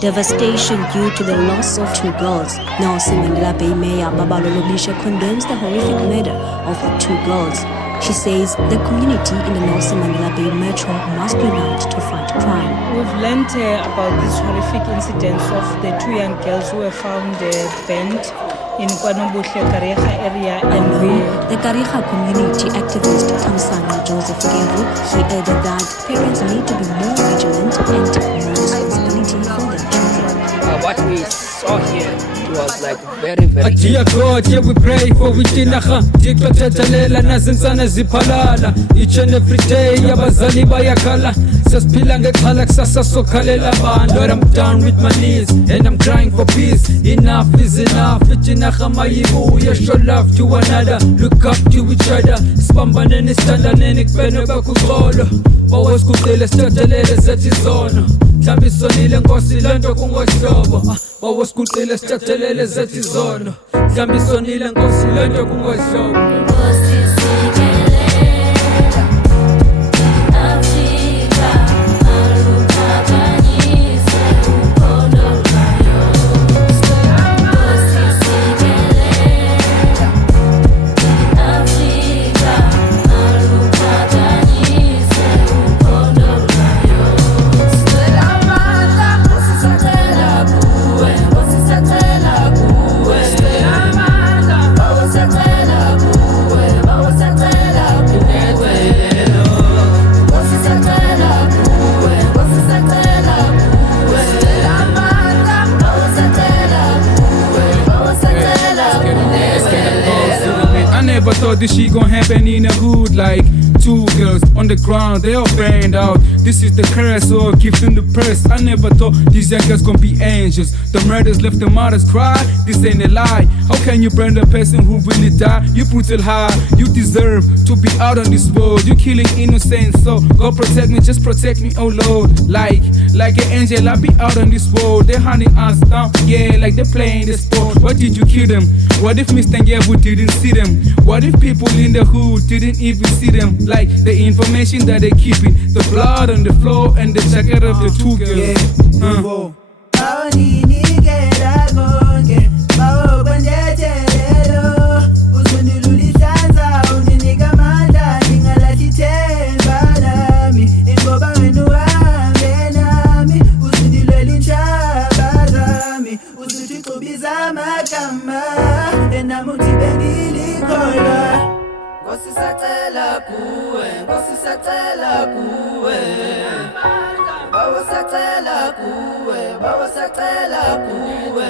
Devastation due to the loss of 2 girls. Sino and Iba Mayor Babalolobisha condemns the horrific murder of 2 girls. She says the community in the Sino and Iba metro must unite to fight crime. We've learned about these horrific incidents of the 2 young girls who were found bent in Kwanombuhle Kariha area. And the Kariha community activist Tamsana Joseph Gebu, he added that parents need to be more vigilant and more responsibility for their children. What we saw here was like very Dear God, yeah, we pray for witinaha diklatatalela nazinsana ziphalala each and every day yabazali bayakhala sasiphila ngexhala kusasa sokhalela abantu. Lord, I'm down with my knees and I'm crying for peace. Enough is enough. Itinaha mayibuya, show love to one another, look up to each other, sibambane nisithandane kubene bakuxolo bawasikucela sithathelele zethi zona mhlawumbe sonile nkosi lento kungohlobo bawasikucela sithathelele zethi zona mhlawumbe sonile nkosi lento kungohlobo. I never thought this shit gon' happen in the hood. Like 2 girls on the ground, they all burned out. This is the curse or gift in the purse. I never thought these young girls gon' be angels. The murders left the mothers cry. This ain't a lie. How can you burn the person who really died? You brutal high. You deserve to be out on this world. You killing innocents, so God protect me, just protect me, oh Lord. Like an angel, I be out on this world. They hunting us down, yeah, like they playing the sport. Why did you kill them? What if Mr. Ngebu didn't see them? What if people in the hood didn't even see them? Like the information that they keeping, the blood on the floor and the jacket of the 2 girls. Ngosisatela kuwe, ngosisatela kuwe, bawasatela kuwe, bawasatela kuwe.